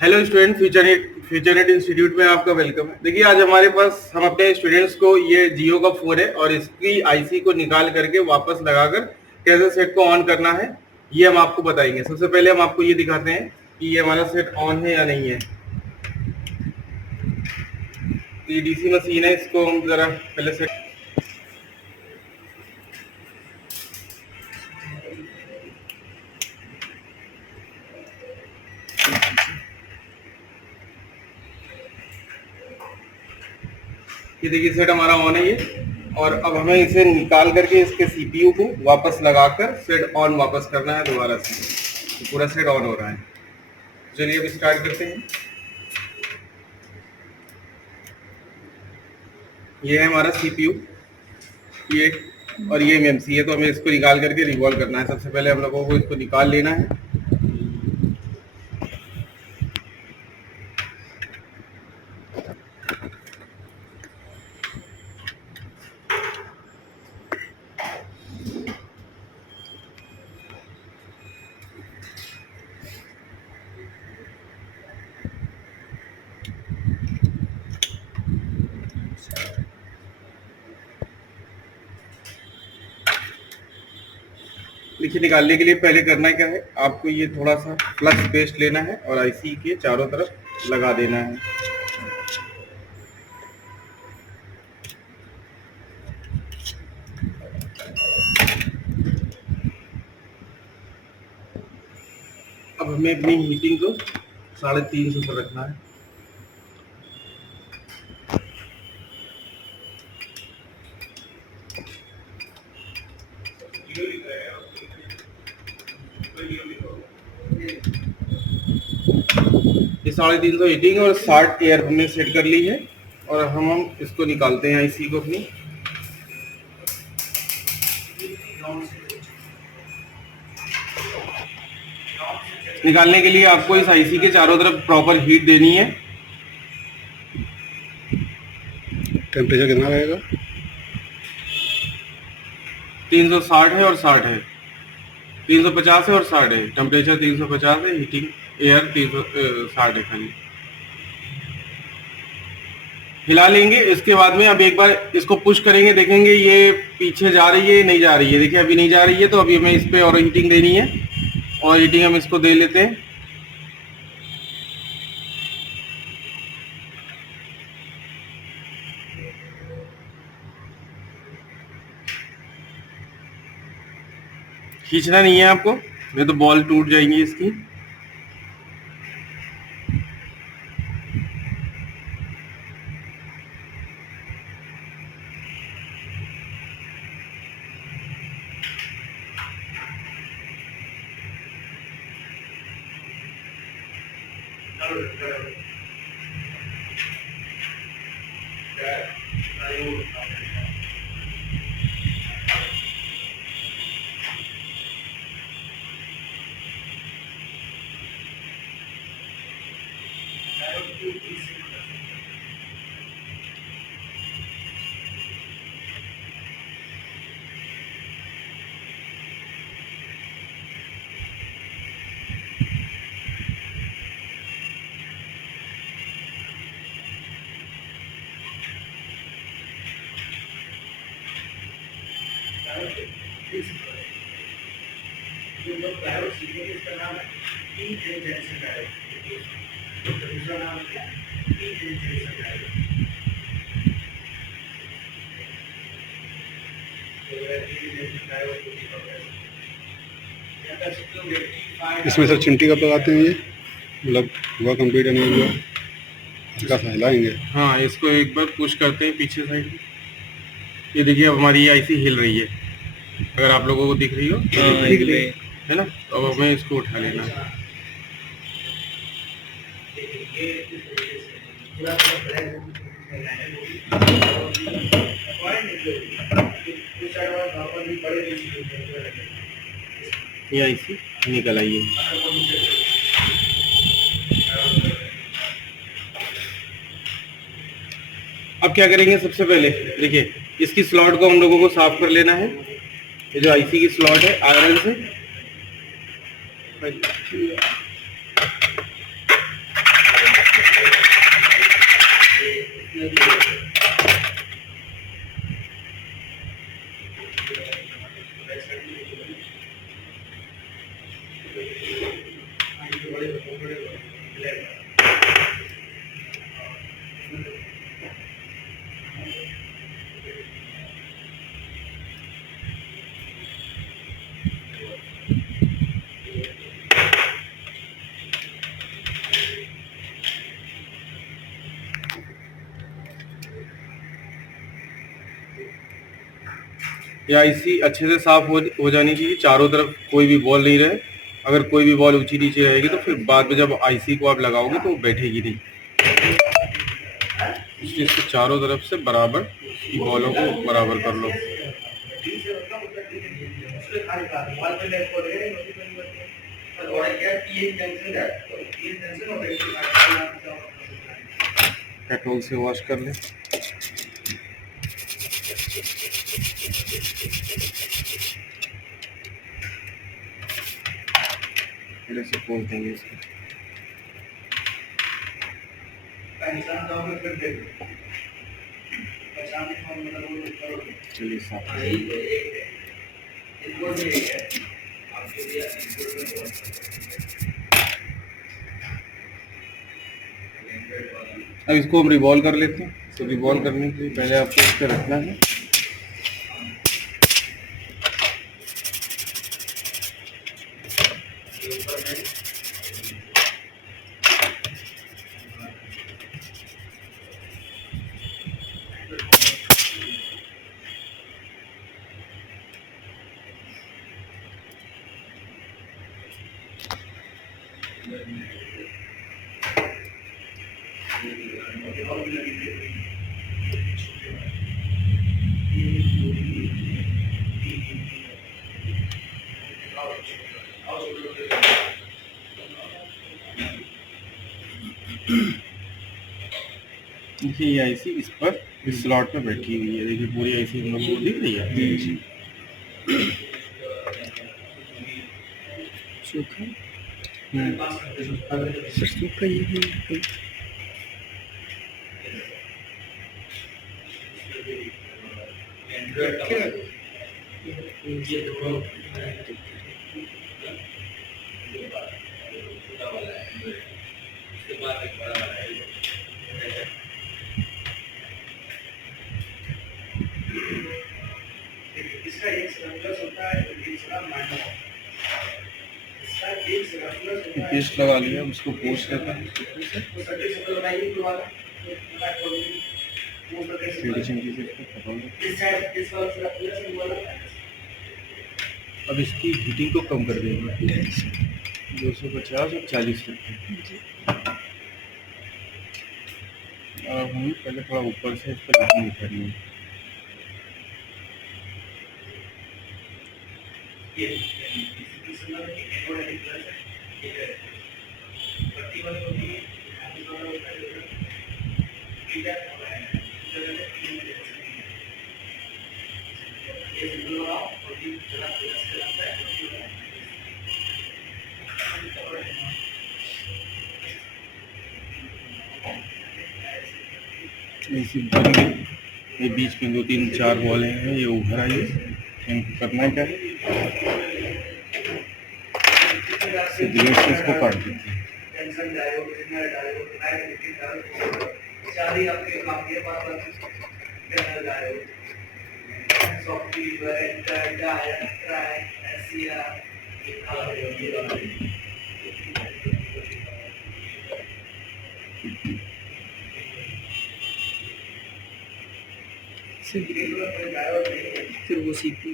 Hello student, फ्यूचरनेट institute में आपका welcome है। देखिए, आज हमारे पास हम अपने स्टूडेंट्स को ये जियो का फोन है और इसकी आईसी को निकाल करके वापस लगाकर कैसे सेट को ऑन करना है ये हम आपको बताएंगे। सबसे पहले हम आपको ये दिखाते हैं कि ये हमारा सेट ऑन है या नहीं है। तो ये डीसी मशीन है, इसको हम जरा पहले सेट। ये देखिए, सेट हमारा ऑन है ये। और अब हमें इसे निकाल करके इसके सीपीयू को वापस लगाकर सेट ऑन वापस करना है दोबारा से। तो पूरा सेट ऑन हो रहा है। चलिए अब स्टार्ट करते हैं। ये है हमारा सीपीयू, ये और ये एमएमसी है। तो हमें इसको निकाल करके रिवॉल्व करना है। सबसे पहले हम लोगों को इसको निकाल लेना है। देखिए, निकालने के लिए पहले करना क्या है, आपको ये थोड़ा सा फ्लक्स पेस्ट लेना है और आईसी के चारों तरफ लगा देना है। अब हमें अपनी हीटिंग को 350 पर रखना है। ये 350 हीटिंग और 60 एयर हमने सेट कर ली है। और हम इसको निकालते हैं आईसी को अपनी। निकालने के लिए आपको इस आईसी के चारों तरफ प्रॉपर हीट देनी है। टेम्परेचर कितना रहेगा? 360 है और 60 है, 350 है और 60 है। टेम्परेचर 350 है, हीटिंग एयर 360 है। खाली हिला लेंगे। इसके बाद में अब एक बार इसको पुश करेंगे, देखेंगे ये पीछे जा रही है नहीं जा रही है। देखिए, अभी नहीं जा रही है, तो अभी हमें इस पे और हीटिंग देनी है। और हीटिंग हम इसको दे लेते हैं। खींचना नहीं है आपको, नहीं तो बॉल टूट जाएंगी इसकी। इसमें सर चिमटी कब लगाते हैं? ये मतलब हुआ कंप्लीट नहीं हुआ, हल्का सा हिलाएंगे। हाँ, इसको एक बार पुश करते हैं पीछे साइड। ये देखिए, अब हमारी आईसी हिल रही है। अगर आप लोगों को दिख रही हो है ना, तो अब हमें इसको उठा लेना है। ये आईसी निकल आई है। अब क्या करेंगे, सबसे पहले देखिए, इसकी स्लॉट को हम लोगों को साफ कर लेना है। ये जो आईसी की स्लॉट है, आयरन से ये आईसी अच्छे से साफ हो जानी चाहिए, चारों तरफ कोई भी बॉल नहीं रहे। अगर कोई भी बॉल ऊंची नीचे रहेगी तो फिर बाद में जब आईसी को आप लगाओगे तो वो बैठेगी नहीं। इसलिए इसको चारों तरफ से बराबर इसकी बॉलों को बराबर कर लो। पेट्रोल से वॉश कर लें। से खोल देंगे इसको। चलिए साफ। अब इसको हम रिवॉल्व कर लेते हैं। तो रिवॉल्व करने के लिए पहले आपको इस पर रखना है। देखिए ये आईसी इस पर इस स्लॉट पे बैठी हुई है। देखिए पूरी आईसी हम लोगों को दिख रही है। सूखा सूखा ये इसका एक सरप्लस होता है, दूसरा माइनस। इसका एक सरप्लस पेस्ट लगा लिया, उसको पोस्ट करते हैं। अब इसकी हीटिंग को कम कर देंगे 250 और 40 तक। अब हम पहले थोड़ा ऊपर से इस पर हीटिंग करेंगे। ये बीच में 2 3 4 बॉलें हैं, ये उभर आई है। इनको करना क्या है, इसको काट देते हैं। फिर वो सीखती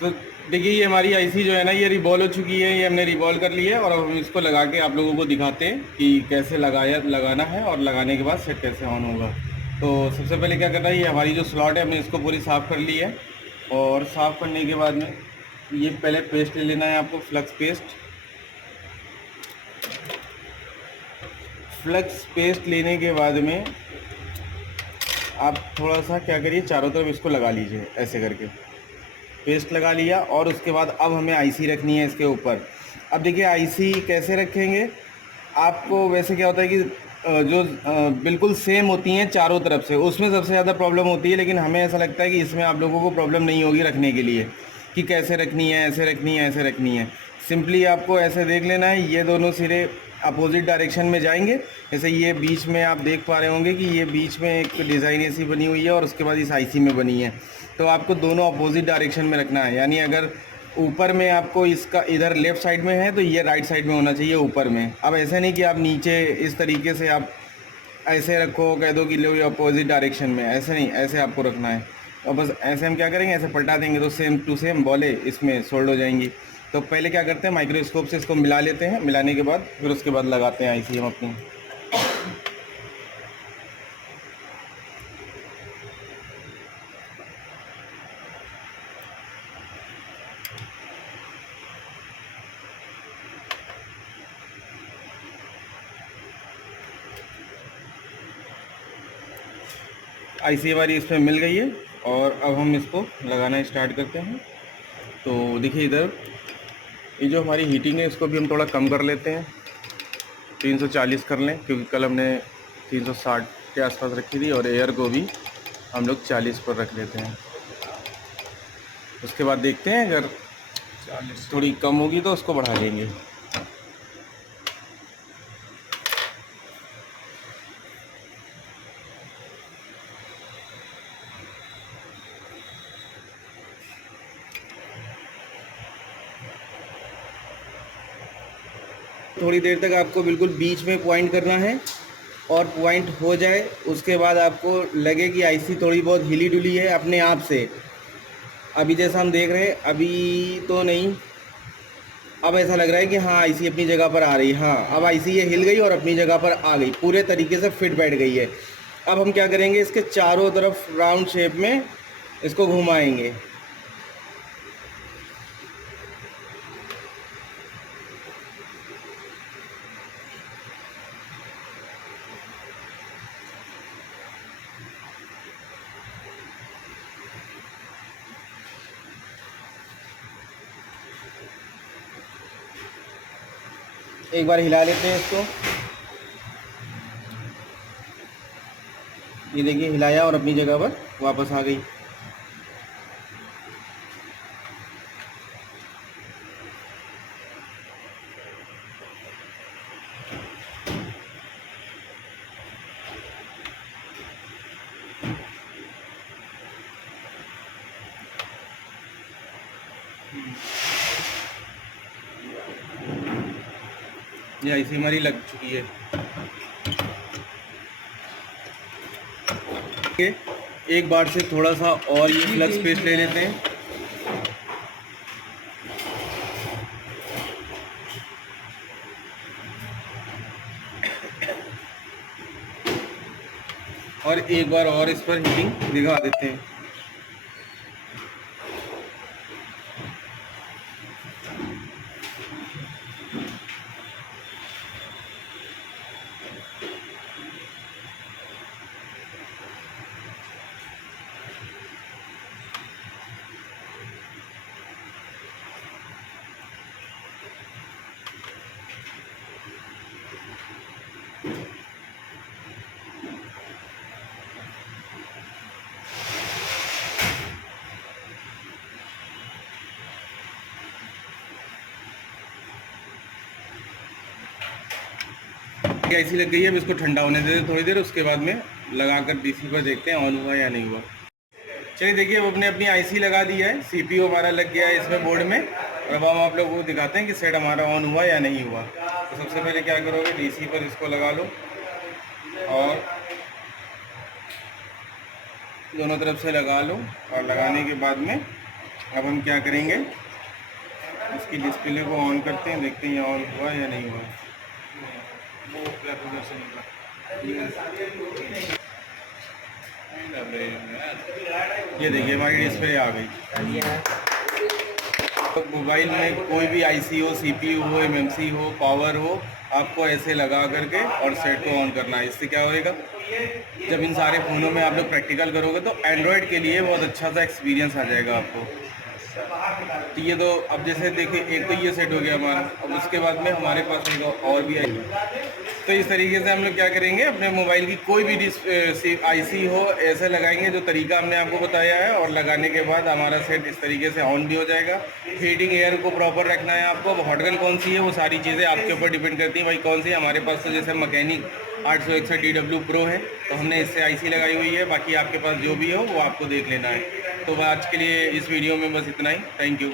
तो देखिए ये हमारी आईसी जो है ना, ये रिवॉल्व हो चुकी है। ये हमने रिवॉल्व कर लिया है और अब हम इसको लगा के आप लोगों को दिखाते हैं कि कैसे लगाना है और लगाने के बाद सेट कैसे ऑन होगा। तो सबसे पहले क्या करना है, ये हमारी जो स्लॉट है हमने इसको पूरी साफ़ कर ली है। और साफ़ करने के बाद में ये पहले पेस्ट ले लेना है आपको, फ्लक्स पेस्ट लेने के बाद में आप थोड़ा सा क्या करिए, चारों तरफ इसको लगा लीजिए ऐसे करके। पेस्ट लगा लिया और उसके बाद अब हमें आईसी रखनी है इसके ऊपर। अब देखिए आईसी कैसे रखेंगे, आपको वैसे क्या होता है कि जो बिल्कुल सेम होती हैं चारों तरफ से, उसमें सबसे ज़्यादा प्रॉब्लम होती है। लेकिन हमें ऐसा लगता है कि इसमें आप लोगों को प्रॉब्लम नहीं होगी रखने के लिए, कि कैसे रखनी है, ऐसे रखनी है, ऐसे रखनी है। सिंपली आपको ऐसे देख लेना है, ये दोनों सिरे अपोजिट डायरेक्शन में जाएंगे। जैसे ये बीच में आप देख पा रहे होंगे कि ये बीच में एक डिज़ाइन ऐसी बनी हुई है और उसके बाद इस आईसी में बनी है। तो आपको दोनों अपोजिट डायरेक्शन में रखना है। यानी अगर ऊपर में आपको इसका इधर लेफ़्ट साइड में है तो ये राइट साइड में होना चाहिए ऊपर में। अब ऐसा नहीं कि आप नीचे इस तरीके से आप ऐसे रखो, कह दो कि लो ये अपोजिट डायरेक्शन में, ऐसे नहीं, ऐसे आपको रखना है। और बस ऐसे हम क्या करेंगे, ऐसे पलटा देंगे तो सेम टू सेम बॉलें इसमें सोल्ड हो जाएंगी। तो पहले क्या करते हैं, माइक्रोस्कोप से इसको मिला लेते हैं, मिलाने के बाद फिर उसके बाद लगाते हैं आईसी हम अपनी। आईसी हमारी इसमें मिल गई है और अब हम इसको लगाना स्टार्ट करते हैं। तो देखिए इधर ये जो हमारी हीटिंग है इसको भी हम थोड़ा कम कर लेते हैं, 340 कर लें, क्योंकि कल हमने 360 के आसपास रखी थी, और एयर को भी हम लोग 40 पर रख लेते हैं। उसके बाद देखते हैं अगर 40 थोड़ी कम होगी तो उसको बढ़ा लेंगे। थोड़ी देर तक आपको बिल्कुल बीच में पॉइंट करना है, और पॉइंट हो जाए उसके बाद आपको लगे कि आईसी थोड़ी बहुत हिली डुली है अपने आप से। अभी जैसा हम देख रहे हैं अभी तो नहीं, अब ऐसा लग रहा है कि हाँ आईसी अपनी जगह पर आ रही है। हाँ, अब आईसी ये हिल गई और अपनी जगह पर आ गई, पूरे तरीके से फिट बैठ गई है। अब हम क्या करेंगे, इसके चारों तरफ राउंड शेप में इसको घुमाएंगे। एक बार हिला लेते हैं इसको। ये देखिए हिलाया और अपनी जगह पर वापस आ गई। ये आईसी हमारी लग चुकी है। एक बार से थोड़ा सा और ये फ्लक्स स्पेस ले लेते हैं। और एक बार और इस पर हीटिंग दिखा देते हैं। ऐसी लग गई है, अब इसको ठंडा होने देते थोड़ी देर, उसके बाद में लगाकर डीसी पर देखते हैं ऑन हुआ या नहीं हुआ। चलिए देखिए, अब अपने अपनी आईसी लगा दी है, सीपीयू हमारा लग गया है इसमें बोर्ड में, और अब हम आप लोगों को दिखाते हैं कि सेट हमारा ऑन हुआ या नहीं हुआ। तो सबसे पहले क्या करोगे, डीसी पर इसको लगा लो और दोनों तरफ से लगा लो, और लगाने के बाद में अब हम क्या करेंगे, इसकी डिस्प्ले को ऑन करते हैं, देखते हैं ये ऑन हुआ या नहीं हुआ। ये देखिए हमारी डिस्प्ले आ गई। तो मोबाइल में कोई भी आईसी हो, सीपीयू हो, एमएमसी हो, पावर हो, आपको ऐसे लगा करके और सेट को ऑन करना है। इससे क्या होएगा, जब इन सारे फ़ोनों में आप लोग प्रैक्टिकल करोगे तो एंड्रॉयड के लिए बहुत अच्छा सा एक्सपीरियंस आ जाएगा आपको। तो ये तो अब जैसे देखिए, एक तो ये सेट हो गया हमारा, अब उसके बाद में हमारे पास एक और भी आएगा। तो इस तरीके से हम लोग क्या करेंगे, अपने मोबाइल की कोई भी आईसी हो ऐसे लगाएंगे जो तरीका हमने आपको बताया है, और लगाने के बाद हमारा सेट इस तरीके से ऑन भी हो जाएगा। हीटिंग एयर को प्रॉपर रखना है आपको। अब हॉटगन कौन सी है वो सारी चीज़ें आपके ऊपर डिपेंड करती हैं भाई कौन सी। हमारे पास तो जैसे मैकेनिक 861 DW Pro है, तो हमने इससे आईसी लगाई हुई है। बाकी आपके पास जो भी हो वो आपको देख लेना है। तो आज के लिए इस वीडियो में बस इतना ही। Thank you.